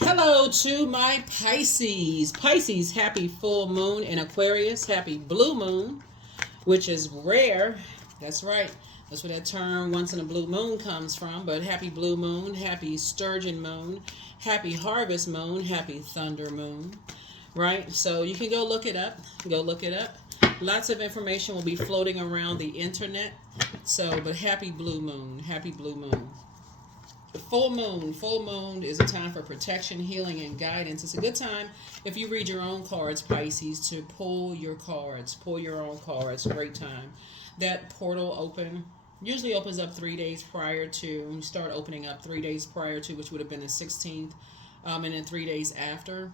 Hello to my Pisces. Pisces, happy full moon in Aquarius. Happy blue moon, which is rare. That's right. That's where that term once in a blue moon comes from. But happy blue moon, happy sturgeon moon, happy harvest moon, happy thunder moon. Right? So you can go look it up. Go look it up. Lots of information will be floating around the internet. So, but happy blue moon. Happy blue moon. Full moon is a time for protection, healing, and guidance. It's a good time if you read your own cards, Pisces, to pull your cards. Pull your own cards. Great time. That portal usually opens up 3 days prior to. You start opening up 3 days prior to, which would have been the 16th, and then 3 days after.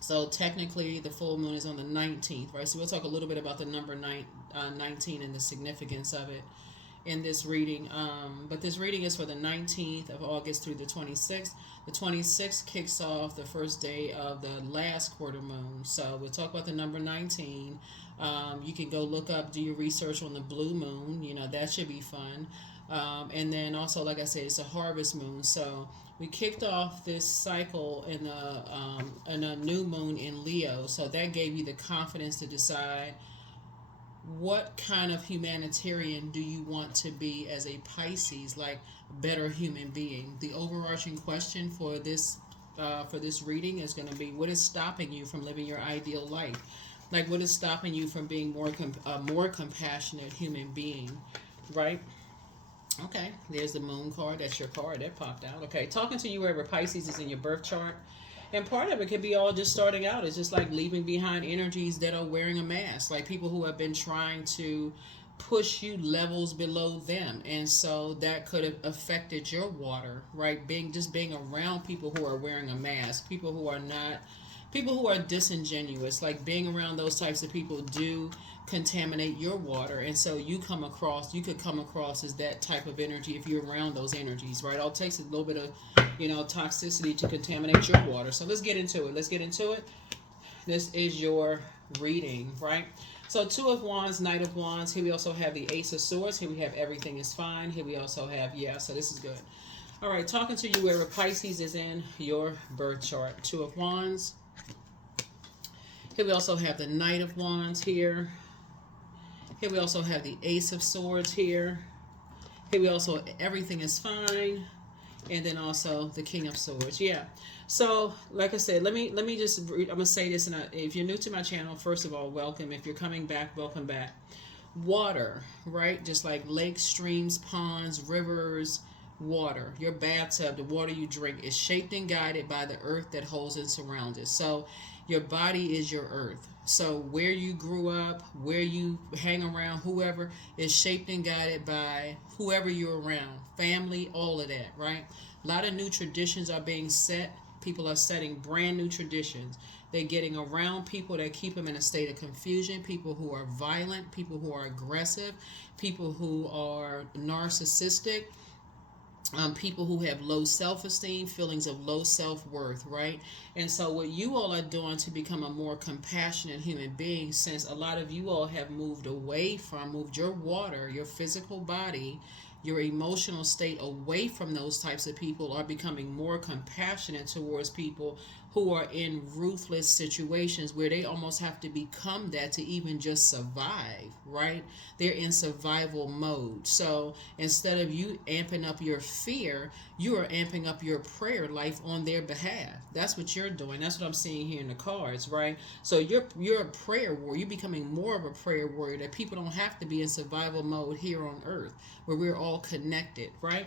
So technically, the full moon is on the 19th, right? So we'll talk a little bit about the number 19 and the significance of it in this reading. But this reading is for the 19th of August through the 26th. The 26th kicks off the first day of the last quarter moon. So we'll talk about the number 19. You can go look up, do your research on the blue moon. You know, that should be fun. And then also, like I said, it's a harvest moon. So we kicked off this cycle in a new moon in Leo. So that gave you the confidence to decide what kind of humanitarian do you want to be as a Pisces, like better human being. The overarching question for this reading is going to be, what is stopping you from living your ideal life? Like, what is stopping you from being more compassionate human being, right? Okay, there's the moon card. That's your card that popped out. Okay, talking to you wherever Pisces is in your birth chart. And part of it could be all just starting out. It's just like leaving behind energies that are wearing a mask, like people who have been trying to push you levels below them. And so that could have affected your water, right? Being around people who are wearing a mask, people who are disingenuous, like being around those types of people do contaminate your water. And so you could come across as that type of energy if you're around those energies, right? All it takes a little bit of toxicity to contaminate your water. So let's get into it. This is your reading, right? So Two of Wands, Knight of Wands. Here we also have the Ace of Swords. Here we have Everything is Fine. Here we also have, so this is good. All right, talking to you wherever Pisces is in your birth chart. Two of Wands. Here we also have the Knight of Wands here. Here we also have the Ace of Swords here. Here we also, Everything is Fine. And then also the King of Swords. Yeah. So, like I said, let me just I'm gonna say this, and if you're new to my channel, first of all, welcome. If you're coming back, welcome back. Water, right? Just like lakes, streams, ponds, rivers, water. Your bathtub, the water you drink, is shaped and guided by the earth that holds and surrounds it. So, your body is your earth. So where you grew up, where you hang around, whoever is shaped and guided by whoever you're around, family, all of that, right? A lot of new traditions are being set. People are setting brand new traditions. They're getting around people that keep them in a state of confusion, people who are violent, people who are aggressive, people who are narcissistic, people who have low self-esteem, feelings of low self-worth, right? And so what you all are doing to become a more compassionate human being, since a lot of you all have moved your water, your physical body, your emotional state away from those types of people, are becoming more compassionate towards people who are in ruthless situations where they almost have to become that to even just survive, right? They're in survival mode. So instead of you amping up your fear, you are amping up your prayer life on their behalf. That's what you're doing. That's what I'm seeing here in the cards, right? So you're a prayer warrior. You're becoming more of a prayer warrior, that people don't have to be in survival mode here on earth, where we're all connected, right?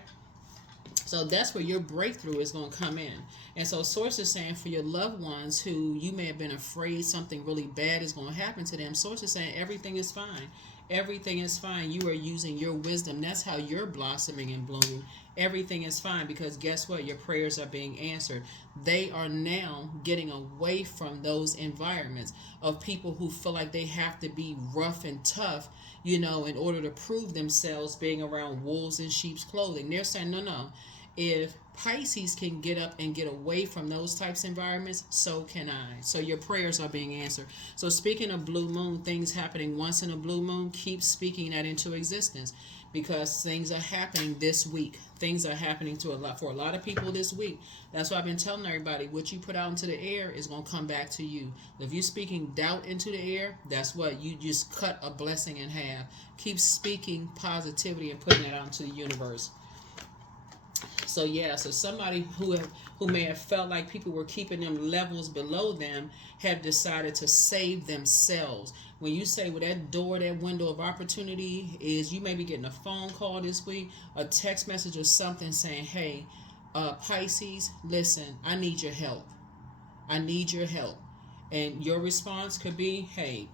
So that's where your breakthrough is going to come in. And so Source is saying, for your loved ones who you may have been afraid something really bad is going to happen to them, Source is saying everything is fine. Everything is fine. You are using your wisdom. That's how you're blossoming and blooming. Everything is fine, because guess what? Your prayers are being answered. They are now getting away from those environments of people who feel like they have to be rough and tough, in order to prove themselves, being around wolves in sheep's clothing. They're saying, no. If Pisces can get up and get away from those types of environments, so can I. So your prayers are being answered. So speaking of blue moon, things happening once in a blue moon, keep speaking that into existence. because things are happening this week. Things are happening for a lot of people this week. That's why I've been telling everybody, what you put out into the air is going to come back to you. If you're speaking doubt into the air, that's what you just cut a blessing in half. Keep speaking positivity and putting that out into the universe. So yeah, so somebody who may have felt like people were keeping them levels below them have decided to save themselves. When you say, well, that door, that window of opportunity is, you may be getting a phone call this week, a text message or something saying, hey, Pisces, listen, I need your help. I need your help. And your response could be, hey,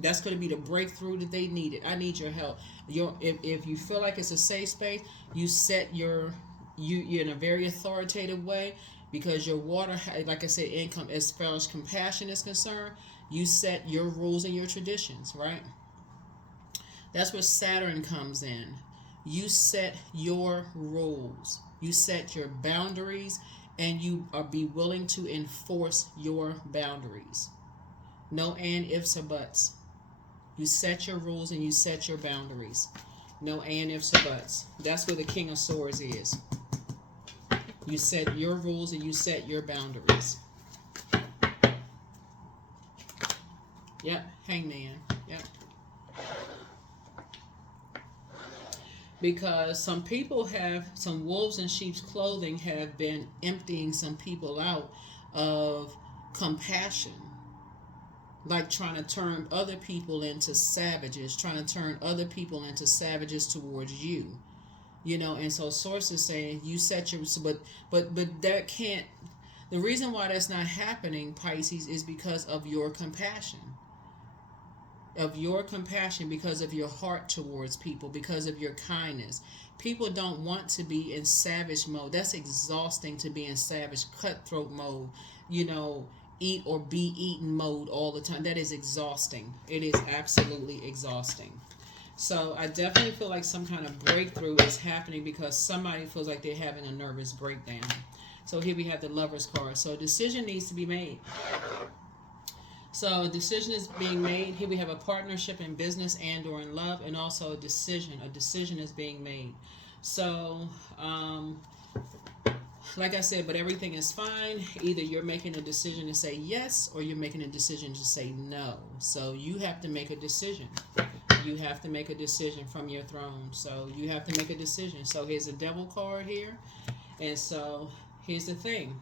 that's going to be the breakthrough that they needed. I need your help. If you feel like it's a safe space, you set you're in a very authoritative way, because your water, like I said, income, as far as compassion is concerned, you set your rules and your traditions, right? That's where Saturn comes in. You set your rules. You set your boundaries, and you be willing to enforce your boundaries. No and, ifs, or buts. You set your rules and you set your boundaries. No and, ifs, or buts. That's where the King of Swords is. You set your rules and you set your boundaries. Yep, Hangman. Yep. Because some people some wolves in sheep's clothing have been emptying some people out of compassion. Like trying to turn other people into savages, trying to turn other people into savages towards you. And so sources saying you set your, but that can't, the reason why that's not happening, Pisces, is because of your compassion. Because of your heart towards people, because of your kindness. People don't want to be in savage mode. That's exhausting, to be in savage, cutthroat mode, eat or be eaten mode all the time. That is exhausting. It is absolutely exhausting. So I definitely feel like some kind of breakthrough is happening because somebody feels like they're having a nervous breakdown. So here we have the Lover's card. So a decision needs to be made. So a decision is being made. Here we have a partnership in business and or in love, and also a decision. A decision is being made. So, like I said, but everything is fine. Either you're making a decision to say yes, or you're making a decision to say no. So you have to make a decision. You have to make a decision from your throne. So you have to make a decision. So here's a Devil card here. And so here's the thing.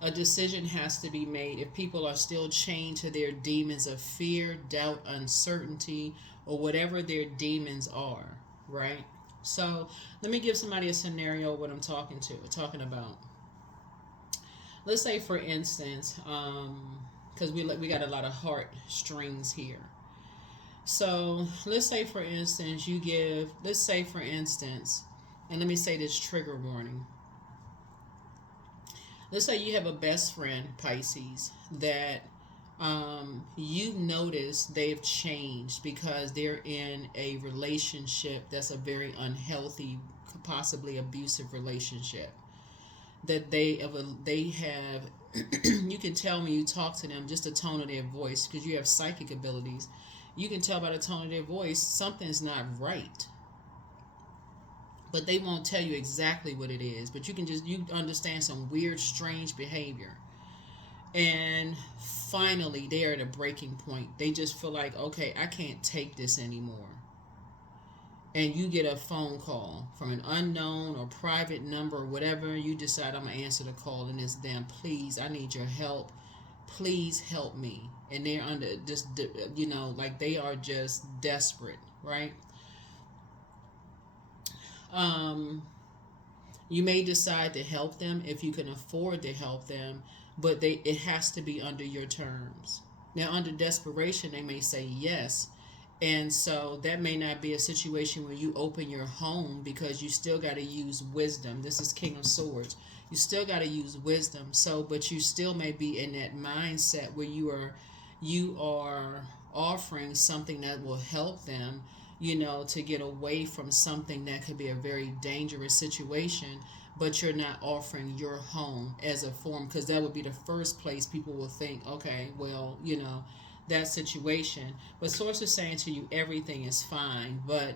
A decision has to be made. If people are still chained to their demons of fear, doubt, uncertainty, or whatever their demons are, right? So let me give somebody a scenario of what I'm talking about. Let's say, for instance, because we got a lot of heart strings here. So let's say, for instance, and let me say this trigger warning. Let's say you have a best friend, Pisces, that you notice they've changed because they're in a relationship that's a very unhealthy, possibly abusive relationship. That they have, you can tell when you talk to them, just the tone of their voice, because you have psychic abilities. You can tell by the tone of their voice something's not right. But they won't tell you exactly what it is. But you understand some weird, strange behavior. And finally, they are at a breaking point. They just feel like, okay, I can't take this anymore. And you get a phone call from an unknown or private number or whatever. You decide, I'm going to answer the call, and it's them. Please, I need your help. Please help me. And they're under just, like they are just desperate, right? You may decide to help them if you can afford to help them, but it has to be under your terms. Now, under desperation, they may say yes, and so that may not be a situation where you open your home, because you still got to use wisdom. This is King of Swords. You still got to use wisdom. So, but you still may be in that mindset where you are offering something that will help them, to get away from something that could be a very dangerous situation, but you're not offering your home as a form, because that would be the first place people will think, okay, well, that situation. But source is saying to you everything is fine, but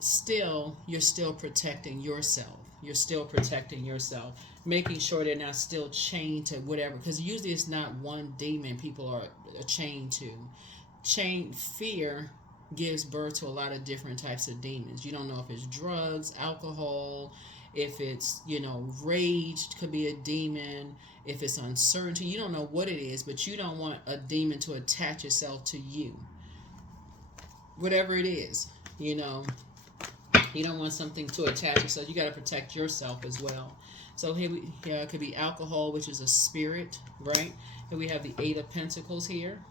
still you're still protecting yourself. You're still protecting yourself, making sure they're not still chained to whatever, because usually it's not one demon people are chained to. Chain fear gives birth to a lot of different types of demons. You don't know if it's drugs, alcohol, if it's, rage could be a demon, if it's uncertainty. You don't know what it is, but you don't want a demon to attach itself to you. Whatever it is, you don't want something to attach yourself. You got to protect yourself as well. So here it could be alcohol, which is a spirit, right? And we have the Eight of Pentacles here.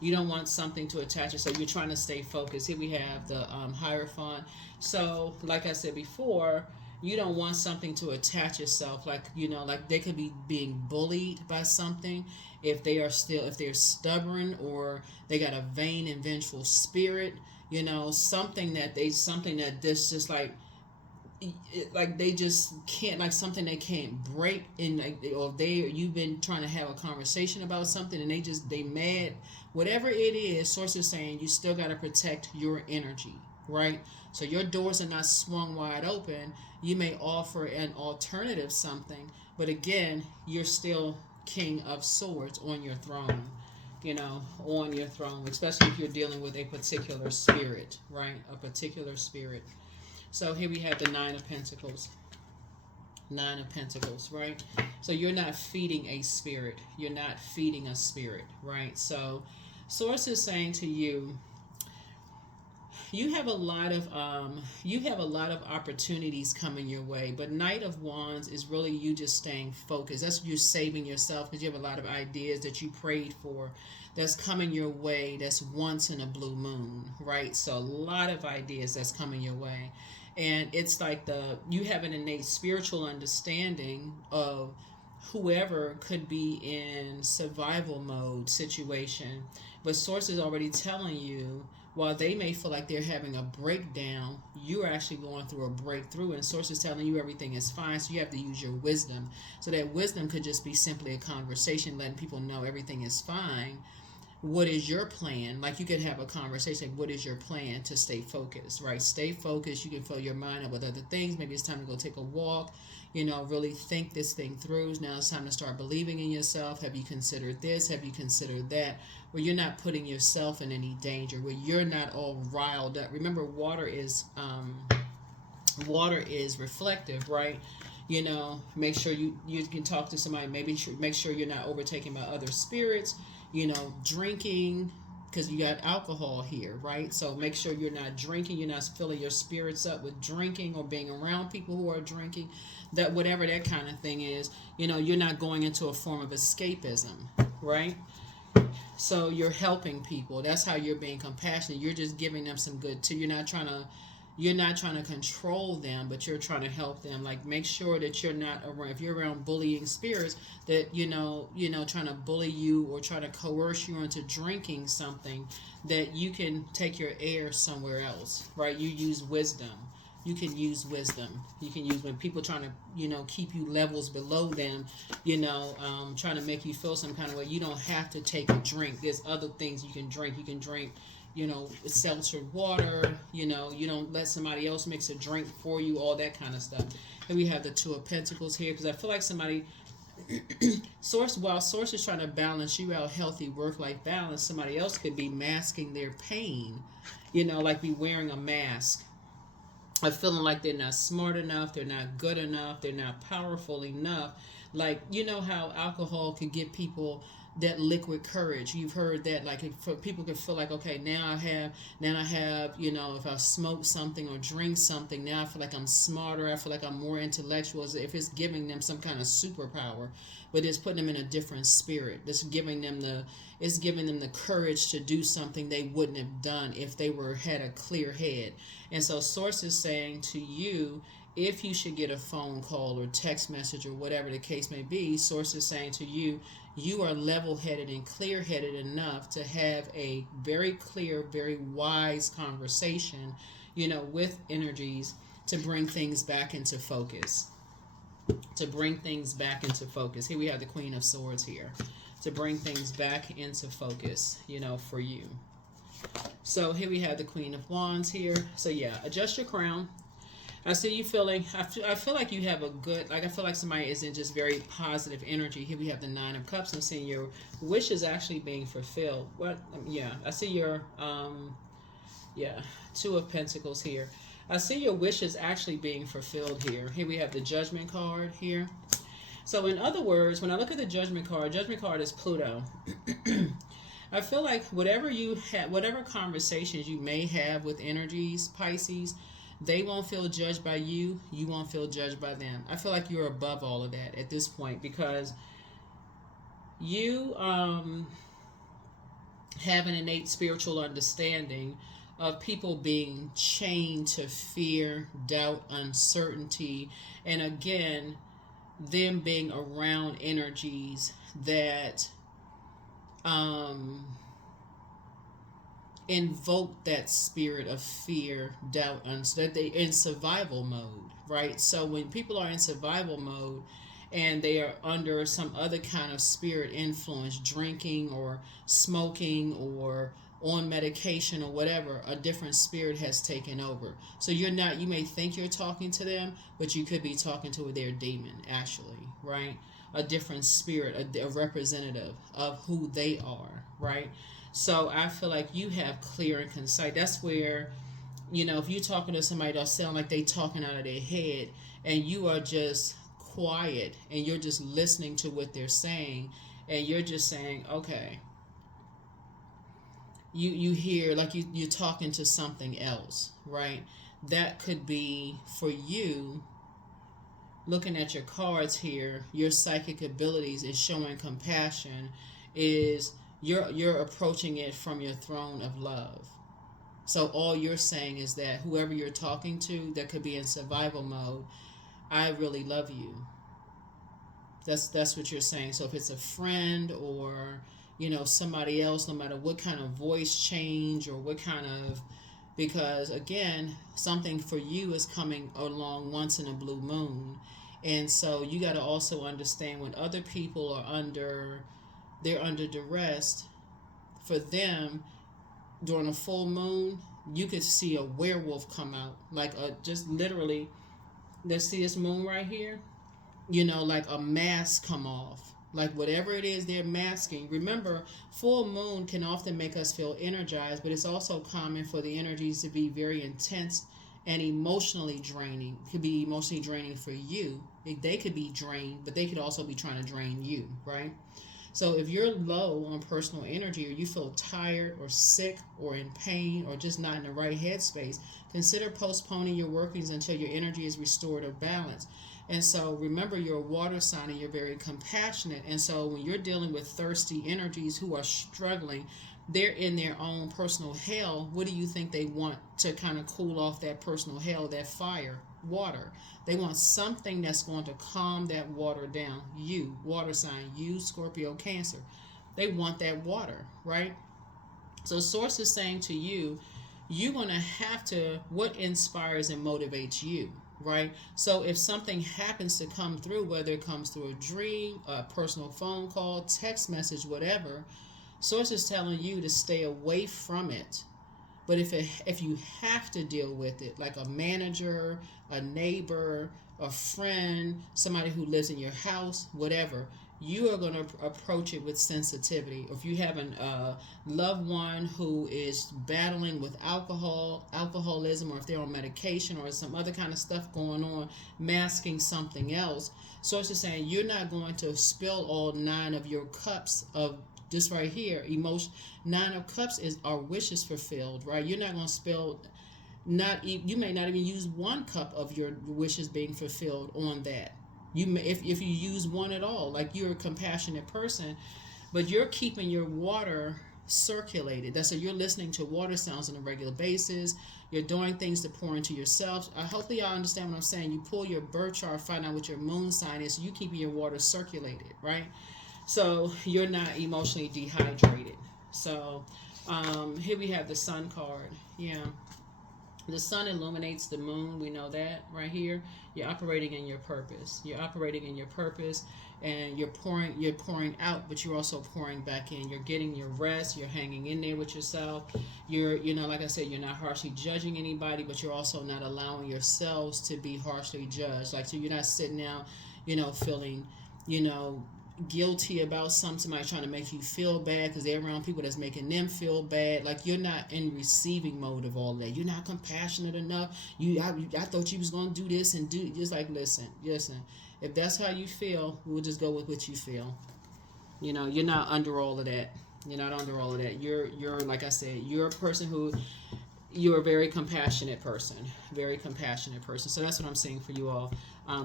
You don't want something to attach yourself. You're trying to stay focused. Here we have the Hierophant. So, like I said before, you don't want something to attach yourself. Like they could be being bullied by something. If they're stubborn, or they got a vain and vengeful spirit, something that this just like they just can't, like something they can't break in, you've been trying to have a conversation about something and they mad, whatever it is. Source is saying you still got to protect your energy, right? So your doors are not swung wide open. You may offer an alternative something, but again, you're still King of Swords on your throne, on your throne, especially if you're dealing with a particular spirit, right? A particular spirit. So here we have the Nine of Pentacles. Nine of Pentacles, right? So you're not feeding a spirit. You're not feeding a spirit, right? So Source is saying to you, you have a lot of opportunities coming your way, but Knight of Wands is really you just staying focused. That's you saving yourself, because you have a lot of ideas that you prayed for that's coming your way, that's once in a blue moon, right? So a lot of ideas that's coming your way. And it's like you have an innate spiritual understanding of whoever could be in survival mode situation. But Source is already telling you, while they may feel like they're having a breakdown, you're actually going through a breakthrough. And Source is telling you everything is fine. So you have to use your wisdom. So that wisdom could just be simply a conversation, letting people know everything is fine. What is your plan? Like you could have a conversation. What is your plan to stay focused, right? Stay focused. You can fill your mind up with other things. Maybe it's time to go take a walk, really think this thing through. Now it's time to start believing in yourself. Have you considered this? Have you considered that? Where you're not putting yourself in any danger, where you're not all riled up. Remember, water is reflective, right? Make sure you can talk to somebody. Maybe make sure you're not overtaken by other spirits. Drinking, because you got alcohol here, right? So make sure you're not drinking. You're not filling your spirits up with drinking or being around people who are drinking. That whatever that kind of thing is, you're not going into a form of escapism, right? So you're helping people. That's how you're being compassionate. You're just giving them some good tea. You're not trying to control them, but you're trying to help them. Like make sure that you're not around, if you're around bullying spirits that trying to bully you or try to coerce you into drinking something, that you can take your air somewhere else, right? You use wisdom. You can use wisdom. You can use when people trying to keep you levels below them, trying to make you feel some kind of way. You don't have to take a drink. There's other things you can drink. You can drink seltzered water, you don't let somebody else mix a drink for you, all that kind of stuff. And we have the Two of Pentacles here, because I feel like somebody, Source is trying to balance you out, healthy work-life balance, somebody else could be masking their pain, like be wearing a mask, or feeling like they're not smart enough, they're not good enough, they're not powerful enough. Like, how alcohol can give people that liquid courage. You've heard that, like, for people can feel like, okay, now I have, if I smoke something or drink something, now I feel like I'm smarter, I feel like I'm more intellectual, as if it's giving them some kind of superpower, but it's putting them in a different spirit. It's giving them the courage to do something they wouldn't have done if they had a clear head. And so Source is saying to you, if you should get a phone call or text message or whatever the case may be, Source is saying to you, you are level-headed and clear-headed enough to have a very clear, very wise conversation, with energies to bring things back into focus. to bring things back into focus. Here we have the Queen of Swords here. To bring things back into focus, you know, for you. So here we have the Queen of Wands here. So yeah, adjust your crown. I see you feeling, I feel like you have a good, like I feel like somebody is in just very positive energy. Here we have the Nine of Cups. I'm seeing your wishes actually being fulfilled. What? Yeah, I see your, yeah, Two of Pentacles here. I see your wishes actually being fulfilled here. Here we have the Judgment card here. So in other words, when I look at the Judgment card is Pluto. I feel like whatever you have, whatever conversations you may have with energies, Pisces, they won't feel judged by you. You won't feel judged by them. I feel like you're above all of that at this point because you have an innate spiritual understanding of people being chained to fear, doubt, uncertainty, and again, them being around energies that invoke that spirit of fear, doubt, that they in survival mode, right? So when people are in survival mode and they are under some other kind of spirit influence, drinking or smoking or on medication or whatever, a different spirit has taken over. So you're not, you may think you're talking to them, but you could be talking to their demon actually, right? A different spirit, a representative of who they are, right? So I feel like you have clear and concise. That's where, you know, if you're talking to somebody that sound like they talking out of their head and you are just quiet and you're just listening to what they're saying and you're just saying, okay, you hear like you're talking to something else, right? That could be for you. Looking at your cards here, your psychic abilities is showing compassion, is you're approaching it from your throne of love. So all you're saying is that whoever you're talking to that could be in survival mode, I really love you. That's what you're saying. So if it's a friend or, you know, somebody else, no matter what kind of voice change or what kind of, because again, something for you is coming along once in a blue moon. And so you got to also understand when other people are they're under duress, for them during a full moon, you could see a werewolf come out, like just literally, let's see this moon right here, you know, like a mask come off, like whatever it is they're masking. Remember, full moon can often make us feel energized, but it's also common for the energies to be very intense and emotionally draining. It could be emotionally draining for you. They could be drained, but they could also be trying to drain you, right? So if you're low on personal energy or you feel tired or sick or in pain or just not in the right headspace, consider postponing your workings until your energy is restored or balanced. And so remember, you're a water sign and you're very compassionate. And so when you're dealing with thirsty energies who are struggling, they're in their own personal hell. What do you think they want to kind of cool off that personal hell, that fire? Water. They want something that's going to calm that water down. You, water sign, you, Scorpio, Cancer. They want that water, right? So Source is saying to you, you're going to have to, what inspires and motivates you, right? So if something happens to come through, whether it comes through a dream, a personal phone call, text message, whatever, Source is telling you to stay away from it. But if you have to deal with it, like a manager, a neighbor, a friend, somebody who lives in your house, whatever, you are going to approach it with sensitivity. If you have a loved one who is battling with alcoholism, or if they're on medication or some other kind of stuff going on, masking something else, Source is saying you're not going to spill all 9 of your cups of this right here, emotion. 9 of Cups is our wishes fulfilled, right? You're not going to spill, you may not even use 1 cup of your wishes being fulfilled on that. You may, if you use 1 at all, like you're a compassionate person, but you're keeping your water circulated. That's so you're listening to water sounds on a regular basis. You're doing things to pour into yourself. Hopefully y'all understand what I'm saying. You pull your birth chart, find out what your moon sign is, so you keeping your water circulated, right? So you're not emotionally dehydrated. So here we have the Sun card. Yeah. The sun illuminates the moon. We know that right here. You're operating in your purpose. You're operating in your purpose, and you're pouring out, but you're also pouring back in. You're getting your rest. You're hanging in there with yourself. Like I said, you're not harshly judging anybody, but you're also not allowing yourselves to be harshly judged. Like, so you're not sitting now, feeling, you know, guilty about somebody trying to make you feel bad because they're around people that's making them feel bad. Like, you're not in receiving mode of all that. You're not compassionate enough. I thought you was gonna do this and do just like listen. If that's how you feel, we'll just go with what you feel. You're not under all of that. You're not under all of that. You're like I said, you're a person who you're a very compassionate person. Very compassionate person. So that's what I'm saying for you all,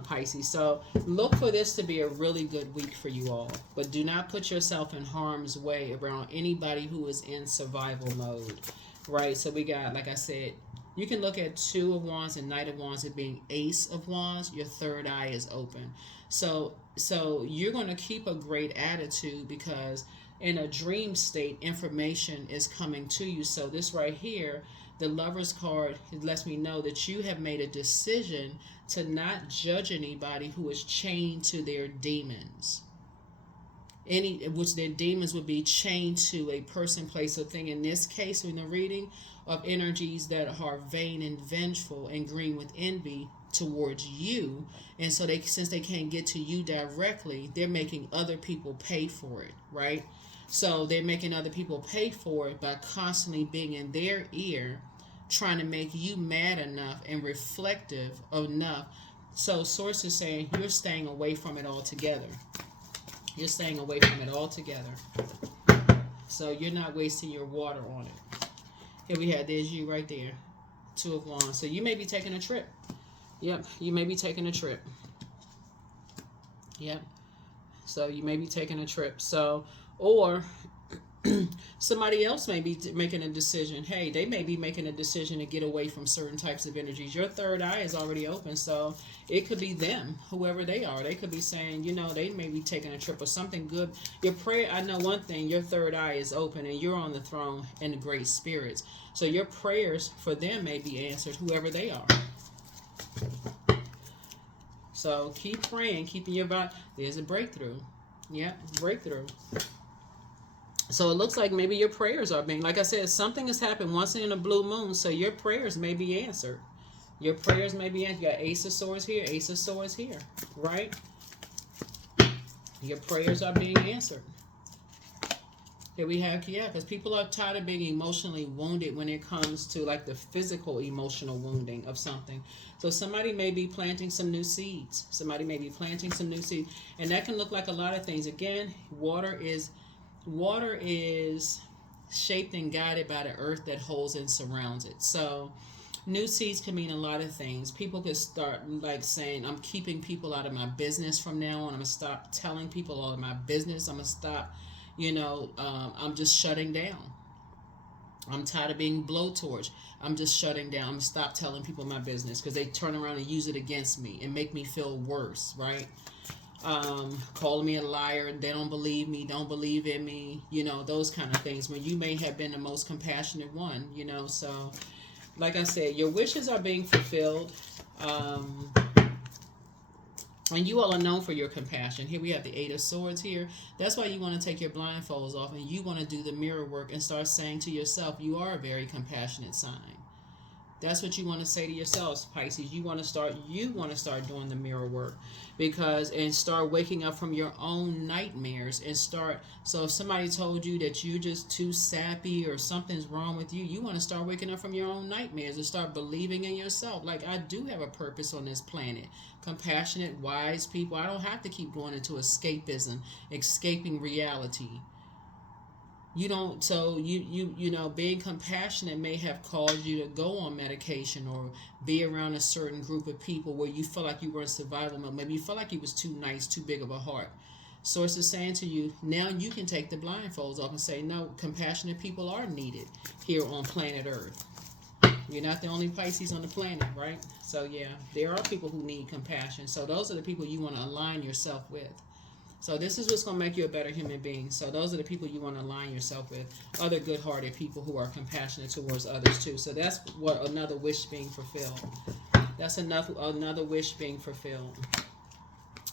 Pisces. So look for this to be a really good week for you all. But do not put yourself in harm's way around anybody who is in survival mode. Right? So we got, like I said, you can look at Two of Wands and Knight of Wands as being Ace of Wands. Your third eye is open. So you're going to keep a great attitude because in a dream state, information is coming to you. So this right here, the Lover's card, it lets me know that you have made a decision to not judge anybody who is chained to their demons. Which their demons would be chained to a person, place, or thing. In this case, in the reading of energies that are vain and vengeful and green with envy towards you, and so since they can't get to you directly, they're making other people pay for it, right? So they're making other people pay for it by constantly being in their ear, trying to make you mad enough and reflective enough. So Source is saying you're staying away from it altogether. You're staying away from it altogether. So you're not wasting your water on it. Here we have, there's you right there. Two of Wands. So you may be taking a trip. Yep, you may be taking a trip. Yep. So you may be taking a trip. So, or somebody else may be making a decision. Hey, they may be making a decision to get away from certain types of energies. Your third eye is already open, so it could be them, whoever they are. They could be saying, they may be taking a trip or something good. Your prayer, I know one thing, your third eye is open and you're on the throne in the great spirits. So your prayers for them may be answered, whoever they are. So keep praying, keeping your body. There's a breakthrough. Yeah, breakthrough. So it looks like maybe your prayers are being, like I said, something has happened once in a blue moon, so your prayers may be answered. Your prayers may be answered. You got Ace of Swords here, Ace of Swords here, right? Your prayers are being answered. Here we have, because people are tired of being emotionally wounded when it comes to like the physical emotional wounding of something. So somebody may be planting some new seeds. Somebody may be planting some new seeds. And that can look like a lot of things. Again, water is shaped and guided by the earth that holds and surrounds it. So new seeds can mean a lot of things. People could start like saying, I'm keeping people out of my business from now on. I'm going to stop telling people all of my business. I'm going to stop, I'm just shutting down. I'm tired of being blowtorch. I'm just shutting down. I'm going to stop telling people my business because they turn around and use it against me and make me feel worse, right? Calling me a liar, they don't believe me, don't believe in me, those kind of things, when you may have been the most compassionate one, so like I said, your wishes are being fulfilled, and you all are known for your compassion. Here we have the Eight of Swords here. That's why you want to take your blindfolds off and you want to do the mirror work and start saying to yourself, you are a very compassionate sign. That's what you want to say to yourselves, Pisces. You want to start doing the mirror work, and start waking up from your own nightmares so if somebody told you that you're just too sappy or something's wrong with you, you want to start waking up from your own nightmares and start believing in yourself. Like, I do have a purpose on this planet. Compassionate, wise people. I don't have to keep going into escapism, escaping reality. Being compassionate may have caused you to go on medication or be around a certain group of people where you feel like you were in survival mode. Maybe you feel like you was too nice, too big of a heart. Source is saying to you, now you can take the blindfolds off and say, no, compassionate people are needed here on planet Earth. You're not the only Pisces on the planet, right? So yeah, there are people who need compassion. So those are the people you want to align yourself with. So this is what's going to make you a better human being. So those are the people you want to align yourself with. Other good-hearted people who are compassionate towards others too. So that's what another wish being fulfilled. That's another wish being fulfilled.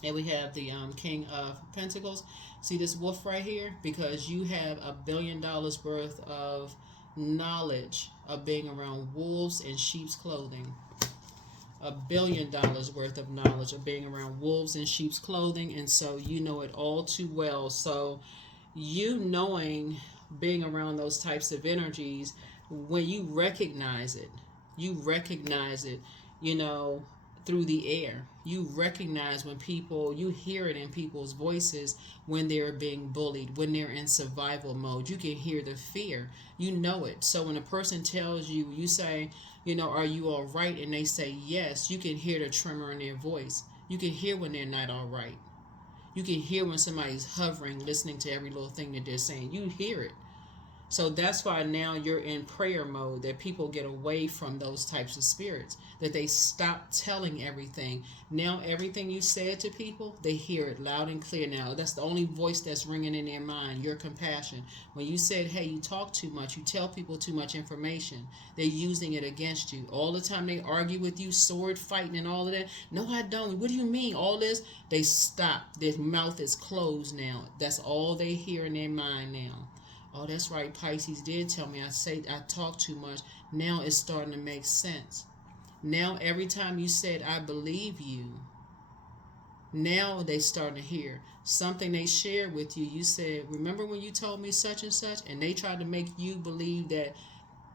And we have the King of Pentacles. See this wolf right here? Because you have $1 billion worth of knowledge of being around wolves in sheep's clothing. $1 billion worth of knowledge of being around wolves in sheep's clothing, and so you know it all too well. So you knowing being around those types of energies, when you recognize it, you know, through the air. You recognize when people, you hear it in people's voices when they're being bullied, when they're in survival mode. You can hear the fear. You know it. So when a person tells you, you say, you know, are you all right? And they say yes, you can hear the tremor in their voice. You can hear when they're not all right. You can hear when somebody's hovering, listening to every little thing that they're saying. You hear it. So that's why now you're in prayer mode, that people get away from those types of spirits, that they stop telling everything. Now everything you said to people, they hear it loud and clear now. That's the only voice that's ringing in their mind, your compassion. When you said, hey, you talk too much, you tell people too much information, they're using it against you. All the time they argue with you, sword fighting and all of that. No, I don't. What do you mean? All this, they stop. Their mouth is closed now. That's all they hear in their mind now. Oh, that's right. Pisces did tell me I talk too much. Now it's starting to make sense. Now every time you said, I believe you, now they starting to hear something they shared with you. You said, remember when you told me such and such? And they tried to make you believe that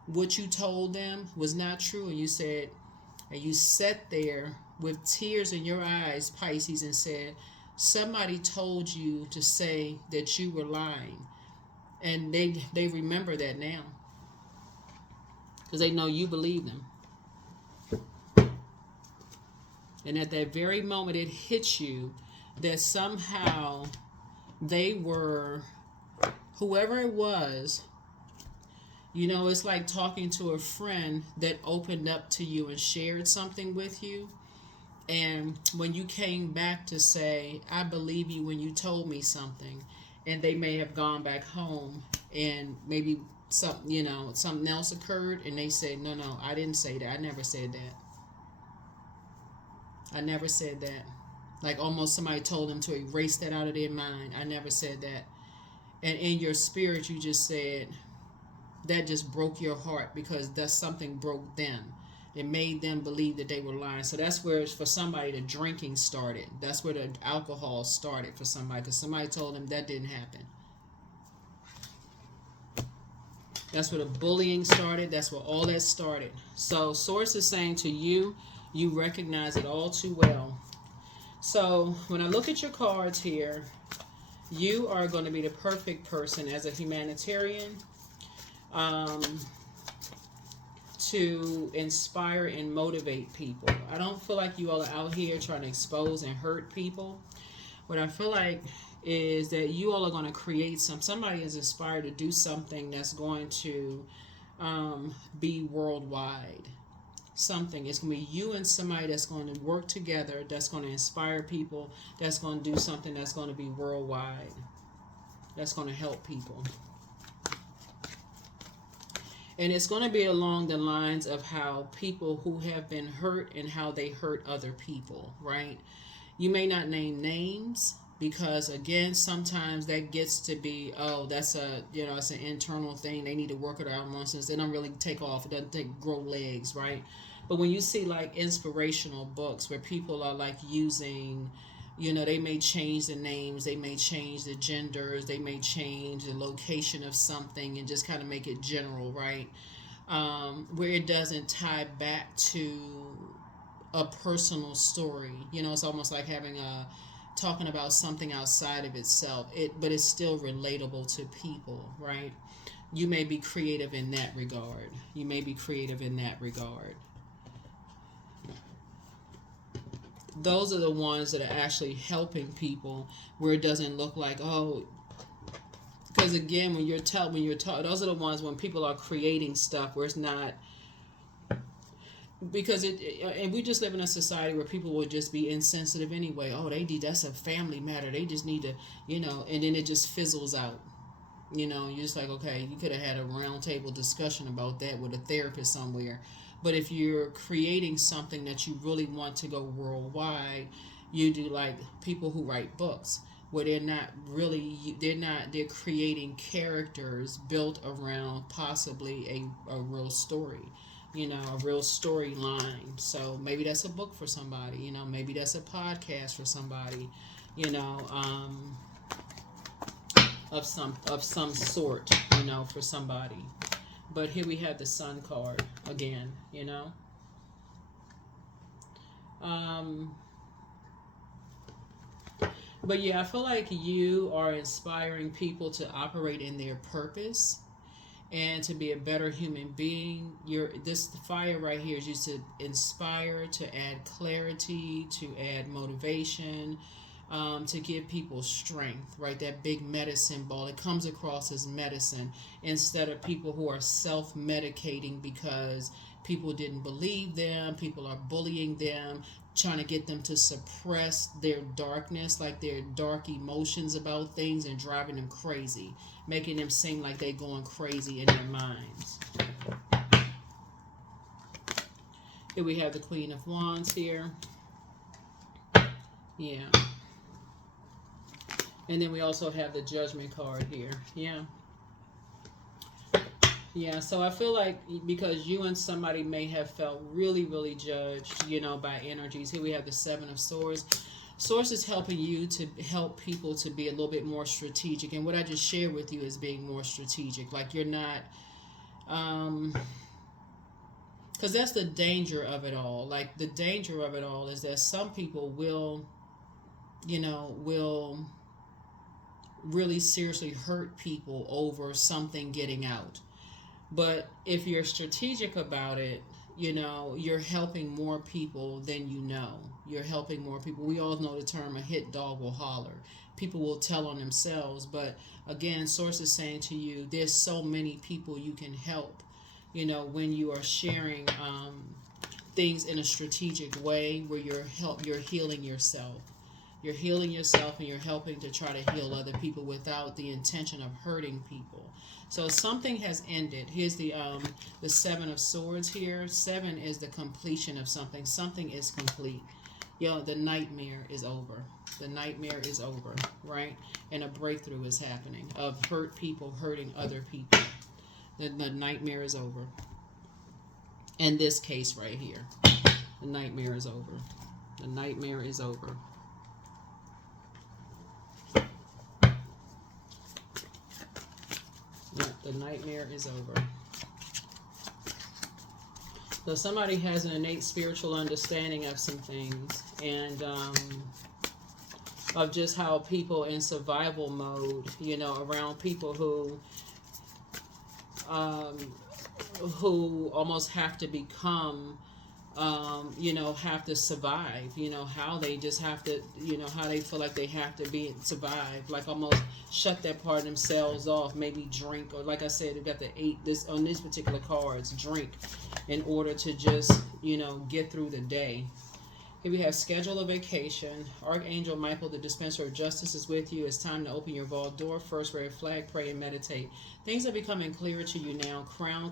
what you told them was not true. And you said, and you sat there with tears in your eyes, Pisces, and said, somebody told you to say that you were lying. And they remember that now, because they know you believe them. And at that very moment it hits you that somehow they were, whoever it was, you know, it's like talking to a friend that opened up to you and shared something with you. And when you came back to say, I believe you when you told me something, and they may have gone back home and maybe something else occurred, and they said, no, I didn't say that. I never said that. I never said that. Like almost somebody told them to erase that out of their mind. I never said that. And in your spirit, you just said, that just broke your heart, because that's something broke them. It made them believe that they were lying. So that's where, for somebody, the drinking started. That's where the alcohol started for somebody, because somebody told them that didn't happen. That's where the bullying started. That's where all that started. So Source is saying to you, you recognize it all too well. So when I look at your cards here, you are going to be the perfect person as a humanitarian, to inspire and motivate people. I don't feel like you all are out here trying to expose and hurt people. What I feel like is that you all are going to create somebody is inspired to do something that's going to be worldwide. Something. It's going to be you and somebody that's going to work together, that's going to inspire people, that's going to do something that's going to be worldwide, that's going to help people. And it's going to be along the lines of how people who have been hurt and how they hurt other people, right? You may not name names, because again, sometimes that gets to be, oh, that's it's an internal thing. They need to work it out amongst us. They don't really take off. It doesn't grow legs, right? But when you see like inspirational books where people are like using, they may change the names, they may change the genders, they may change the location of something and just kind of make it general, right? Where it doesn't tie back to a personal story. It's almost like talking about something outside of itself, but it's still relatable to people, right? You may be creative in that regard. Those are the ones that are actually helping people, where it doesn't look like, oh, because again, when you're taught, those are the ones when people are creating stuff where it's not, because and we just live in a society where people will just be insensitive anyway. Oh, that's a family matter. They just need to, and then it just fizzles out. You're just like, okay, you could have had a round table discussion about that with a therapist somewhere. But if you're creating something that you really want to go worldwide, you do like people who write books where they're creating characters built around possibly a real story, a real storyline. So maybe that's a book for somebody, maybe that's a podcast for somebody, you know, of some sort, for somebody. But here we have the Sun card again, But yeah, I feel like you are inspiring people to operate in their purpose and to be a better human being. This fire right here is used to inspire, to add clarity, to add motivation, to give people strength, right? That big medicine ball. It comes across as medicine instead of people who are self-medicating because people didn't believe them, people are bullying them, trying to get them to suppress their darkness, like their dark emotions about things, and driving them crazy, making them seem like they're going crazy in their minds. Here we have the Queen of Wands here. Yeah. And then we also have the Judgment card here. Yeah. Yeah, so I feel like because you and somebody may have felt really, really judged, by energies. Here we have the Seven of Swords. Source is helping you to help people to be a little bit more strategic. And what I just shared with you is being more strategic. Like you're not, because that's the danger of it all. Like the danger of it all is that some people will really seriously hurt people over something getting out. But if you're strategic about it, you're helping more people than you know. You're helping more people. We all know the term, a hit dog will holler. People will tell on themselves. But again, Source is saying to you, there's so many people you can help, when you are sharing things in a strategic way where you're healing yourself. You're healing yourself and you're helping to try to heal other people without the intention of hurting people. So something has ended. Here's the Seven of Swords here. Seven is the completion of something. Something is complete. The nightmare is over. The nightmare is over, right? And a breakthrough is happening of hurt people hurting other people. The nightmare is over. In this case right here, the nightmare is over. The nightmare is over. The nightmare is over. So somebody has an innate spiritual understanding of some things, and of just how people in survival mode, around people who almost have to become, have to survive, how they just have to, how they feel like they have to survive, like almost shut that part of themselves off, maybe drink, or like I said, they've got the 8, on this particular cards, drink in order to just, get through the day. Here we have schedule a vacation. Archangel Michael, the dispenser of justice, is with you. It's time to open your vault door. First red flag, pray and meditate. Things are becoming clearer to you now. Crown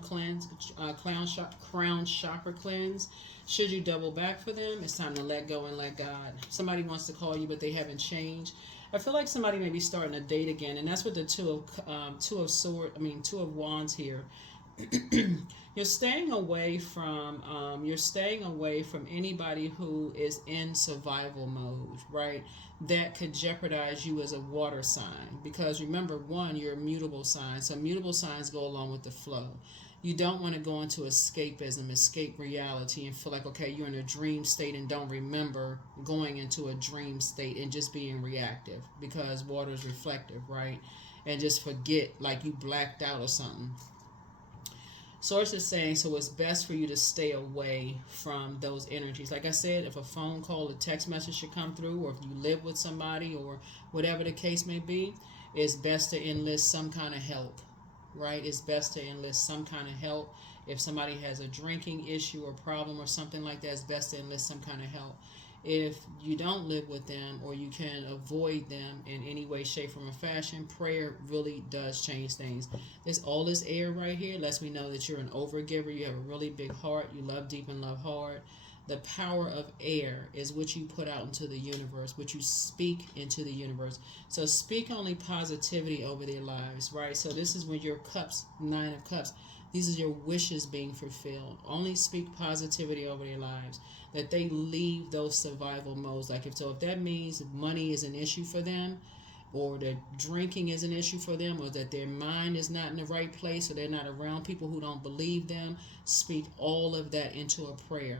chakra cleanse. Should you double back for them, it's time to let go and let God. Somebody wants to call you, but they haven't changed. I feel like somebody may be starting a date again, and that's what the two of wands here. You're staying away from anybody who is in survival mode, right? That could jeopardize you as a water sign, because remember, one, you're a mutable sign, so mutable signs go along with the flow. You don't want to go into escapism, escape reality, and feel like, okay, you're in a dream state and don't remember going into a dream state and just being reactive, because water is reflective, right? And just forget like you blacked out or something. Source is saying, so it's best for you to stay away from those energies. Like I said, if a phone call, a text message should come through, or if you live with somebody, or whatever the case may be, it's best to enlist some kind of help, right? It's best to enlist some kind of help. If somebody has a drinking issue or problem or something like that, it's best to enlist some kind of help. If you don't live with them or you can avoid them in any way, shape, form, or fashion, prayer really does change things. All this air right here lets me know that you're an overgiver. You have a really big heart. You love deep and love hard. The power of air is what you put out into the universe, what you speak into the universe. So speak only positivity over their lives, right? So this is when your cups, 9 of cups, these are your wishes being fulfilled. Only speak positivity over their lives, that they leave those survival modes. Like if that means money is an issue for them, or that drinking is an issue for them, or that their mind is not in the right place, or they're not around people who don't believe them, speak all of that into a prayer.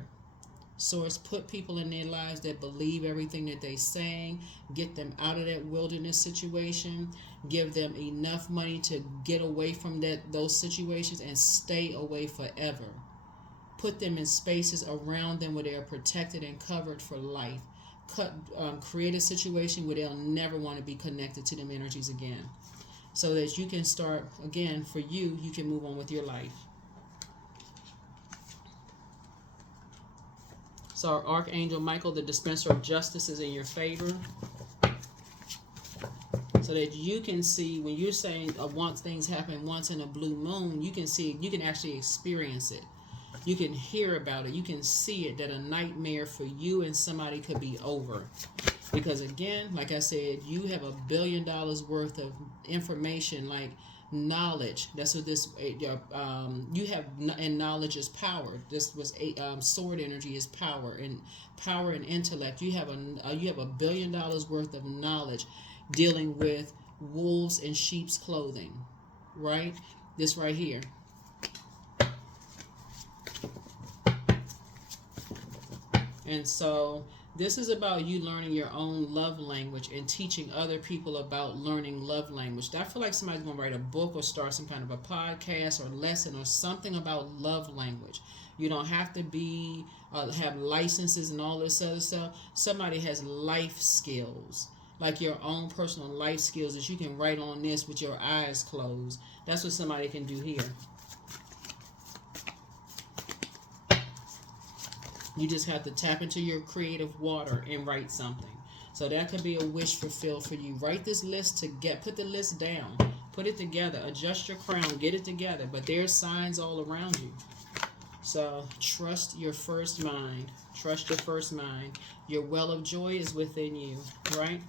Source, put people in their lives that believe everything that they're saying. Get them out of that wilderness situation. Give them enough money to get away from those situations and stay away forever. Put them in spaces around them where they are protected and covered for life. Create a situation where they'll never want to be connected to them energies again, so that you can start again. For you can move on with your life. So our Archangel Michael, the dispenser of justice, is in your favor. So that you can see, when you're saying once things happen once in a blue moon, you can see, you can actually experience it. You can hear about it. You can see it, that a nightmare for you and somebody could be over. Because again, like I said, you have $1 billion worth of information, like knowledge. That's what this you have, and knowledge is power. This was sword energy is power and intellect. You have $1 billion worth of knowledge dealing with wolves in sheep's clothing, right? This right here. And so this is about you learning your own love language and teaching other people about learning love language. I feel like somebody's going to write a book or start some kind of a podcast or lesson or something about love language. You don't have to be have licenses and all this other stuff. Somebody has life skills, like your own personal life skills, that you can write on this with your eyes closed. That's what somebody can do here. You just have to tap into your creative water and write something. So that could be a wish fulfilled for you. Write this list put the list down. Put it together. Adjust your crown. Get it together. But there's signs all around you. So trust your first mind. Trust your first mind. Your well of joy is within you, right?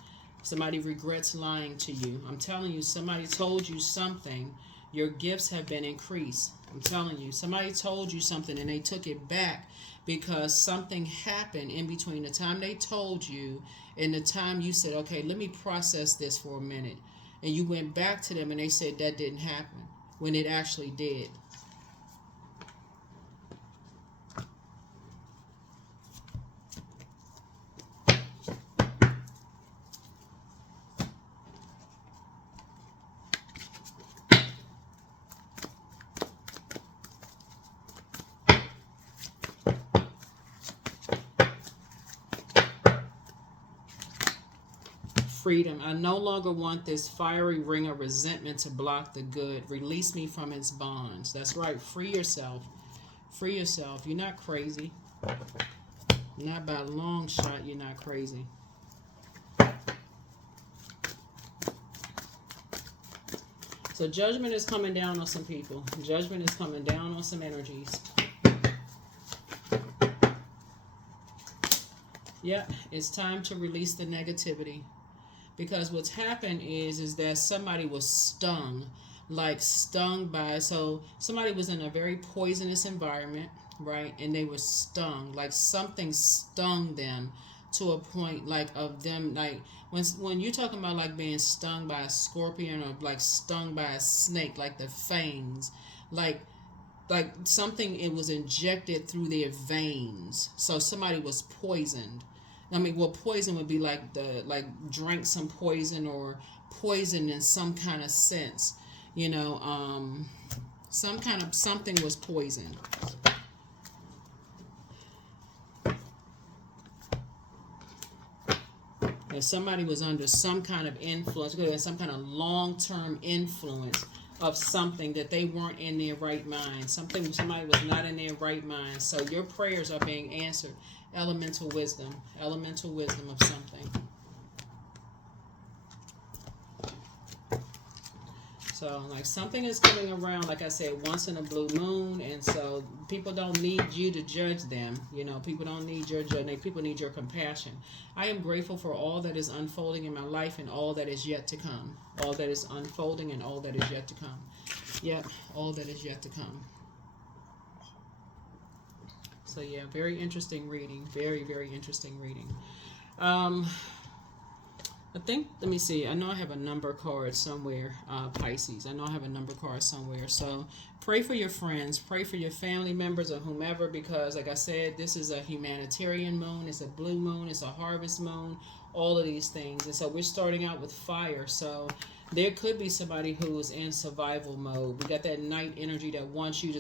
Somebody regrets lying to you. I'm telling you, somebody told you something. Your gifts have been increased. I'm telling you, somebody told you something and they took it back because something happened in between the time they told you and the time you said, okay, let me process this for a minute. And you went back to them and they said that didn't happen when it actually did. Freedom. I no longer want this fiery ring of resentment to block the good. Release me from its bonds. That's right. Free yourself. Free yourself. You're not crazy. Not by a long shot, you're not crazy. So judgment is coming down on some people. Judgment is coming down on some energies. Yep, it's time to release the negativity. Because what's happened is that somebody was stung by, so somebody was in a very poisonous environment, right? And they were stung, like something stung them to a point like of them, like when you're talking about like being stung by a scorpion or like stung by a snake, like the fangs, like something, it was injected through their veins. So somebody was poisoned. I mean, well, poison would be like drank some poison or poison in some kind of sense, something was poisoned. If somebody was under some kind of influence, some kind of long-term influence of something that they weren't in their right mind. Somebody was not in their right mind. So your prayers are being answered. Elemental wisdom of something. So, like, something is coming around, like I said, once in a blue moon, and so people don't need you to judge them. You know, people don't need your judgment. People need your compassion. I am grateful for all that is unfolding in my life and all that is yet to come. All that is unfolding and all that is yet to come. Yep, all that is yet to come. So, yeah, very interesting reading. Very, very interesting reading. I think, let me see, I know I have a number card somewhere, Pisces. I know I have a number card somewhere. So pray for your friends, pray for your family members or whomever, because like I said, this is a humanitarian moon, it's a blue moon, it's a harvest moon, all of these things. And so we're starting out with fire. So there could be somebody who is in survival mode. We got that night energy that wants you to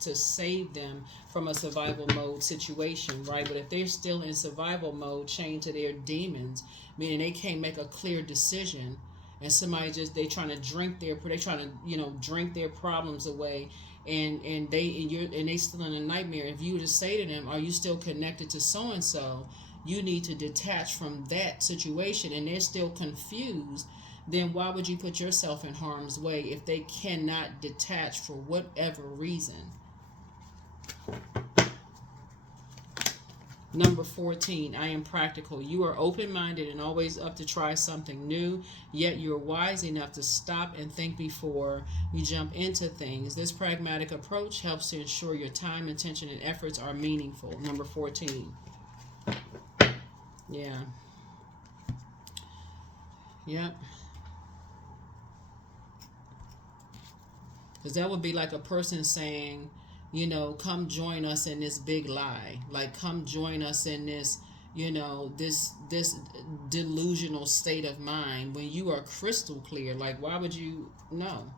to save them from a survival mode situation, right? But if they're still in survival mode, chained to their demons, meaning they can't make a clear decision, and somebody they trying to drink their problems away, and they still in a nightmare. If you were to say to them, "Are you still connected to so and so?" You need to detach from that situation, and they're still confused. Then why would you put yourself in harm's way if they cannot detach for whatever reason? Number 14, I am practical. You are open-minded and always up to try something new, yet you're wise enough to stop and think before you jump into things. This pragmatic approach helps to ensure your time, attention, and efforts are meaningful. Number 14. Yeah. Yep. Because that would be like a person saying, you know, come join us in this big lie. Like, come join us in this, you know, this delusional state of mind when you are crystal clear. Like, why would you know?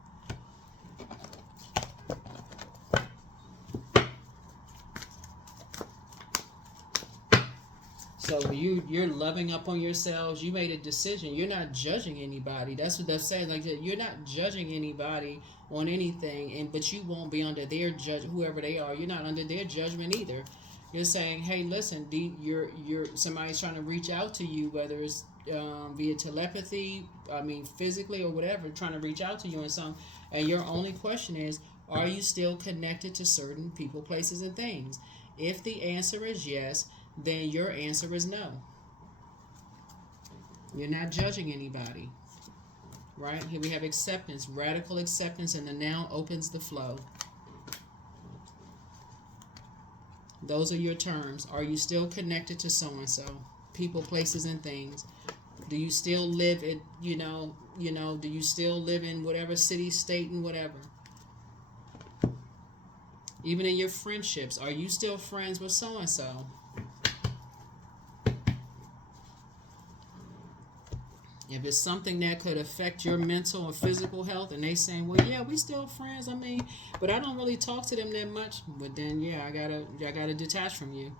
So you're loving up on yourselves. You made a decision. You're not judging anybody. That's what they're saying. Like, you're not judging anybody on anything, but you won't be under their judge. Whoever they are, you're not under their judgment either. You're saying, hey, listen, you're somebody's trying to reach out to you, whether it's via telepathy, physically or whatever, trying to reach out to you in some. And your only question is, are you still connected to certain people, places, and things? If the answer is yes, then your answer is no. You're not judging anybody. Right? Here we have acceptance, radical acceptance, and the now opens the flow. Those are your terms. Are you still connected to so-and-so? People, places, and things. Do you still live in, do you still live in whatever city, state, and whatever? Even in your friendships, are you still friends with so-and-so? If it's something that could affect your mental or physical health, and they saying, well, yeah, we still friends, but I don't really talk to them that much, but then, yeah, I gotta detach from you.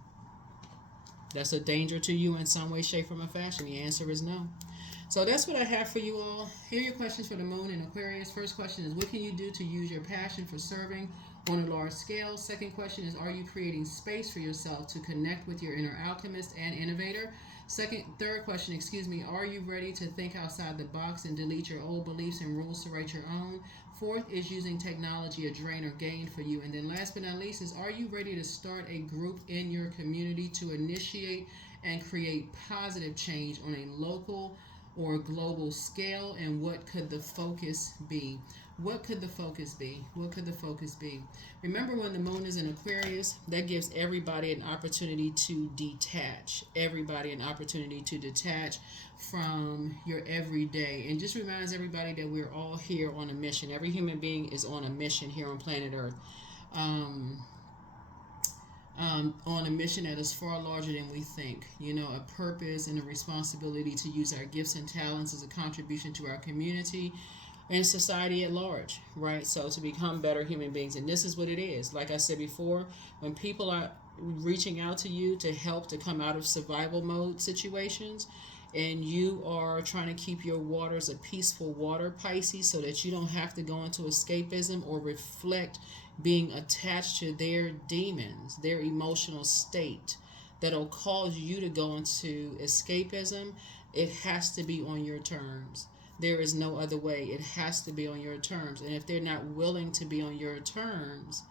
That's a danger to you in some way, shape, or fashion. The answer is no. So that's what I have for you all. Here are your questions for the moon in Aquarius. First question is, what can you do to use your passion for serving on a large scale? Second question is, are you creating space for yourself to connect with your inner alchemist and innovator? Third question, are you ready to think outside the box and delete your old beliefs and rules to write your own? Fourth is using technology a drain or gain for you. And then last but not least is, are you ready to start a group in your community to initiate and create positive change on a local or global scale? And what could the focus be? What could the focus be? What could the focus be? Remember, when the moon is in Aquarius, that gives everybody an opportunity to detach. Everybody an opportunity to detach from your everyday. And just reminds everybody that we're all here on a mission. Every human being is on a mission here on planet Earth. On a mission that is far larger than we think. A purpose and a responsibility to use our gifts and talents as a contribution to our community and society at large, right? So to become better human beings. And this is what it is. Like I said before, when people are reaching out to you to help to come out of survival mode situations, and you are trying to keep your waters a peaceful water, Pisces, so that you don't have to go into escapism or reflect being attached to their demons, their emotional state that'll cause you to go into escapism, it has to be on your terms. There is no other way. It has to be on your terms. And if they're not willing to be on your terms,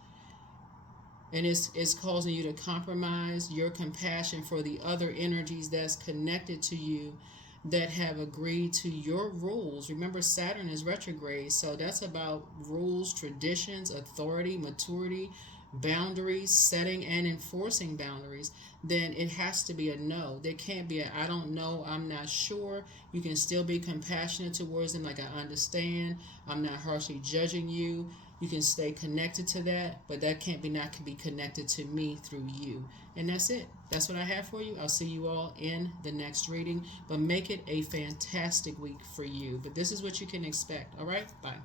and it's causing you to compromise your compassion for the other energies that's connected to you that have agreed to your rules. Remember, Saturn is retrograde, so that's about rules, traditions, authority, maturity, boundaries, setting and enforcing boundaries. Then it has to be a no. There can't be a I don't know, I'm not sure. You can still be compassionate towards them, like I understand, I'm not harshly judging you. You can stay connected to that, but that can't be not can be connected to me through you. And that's it. That's what I have for you. I'll see you all in the next reading, but make it a fantastic week for you. But this is what you can expect. All right? Bye.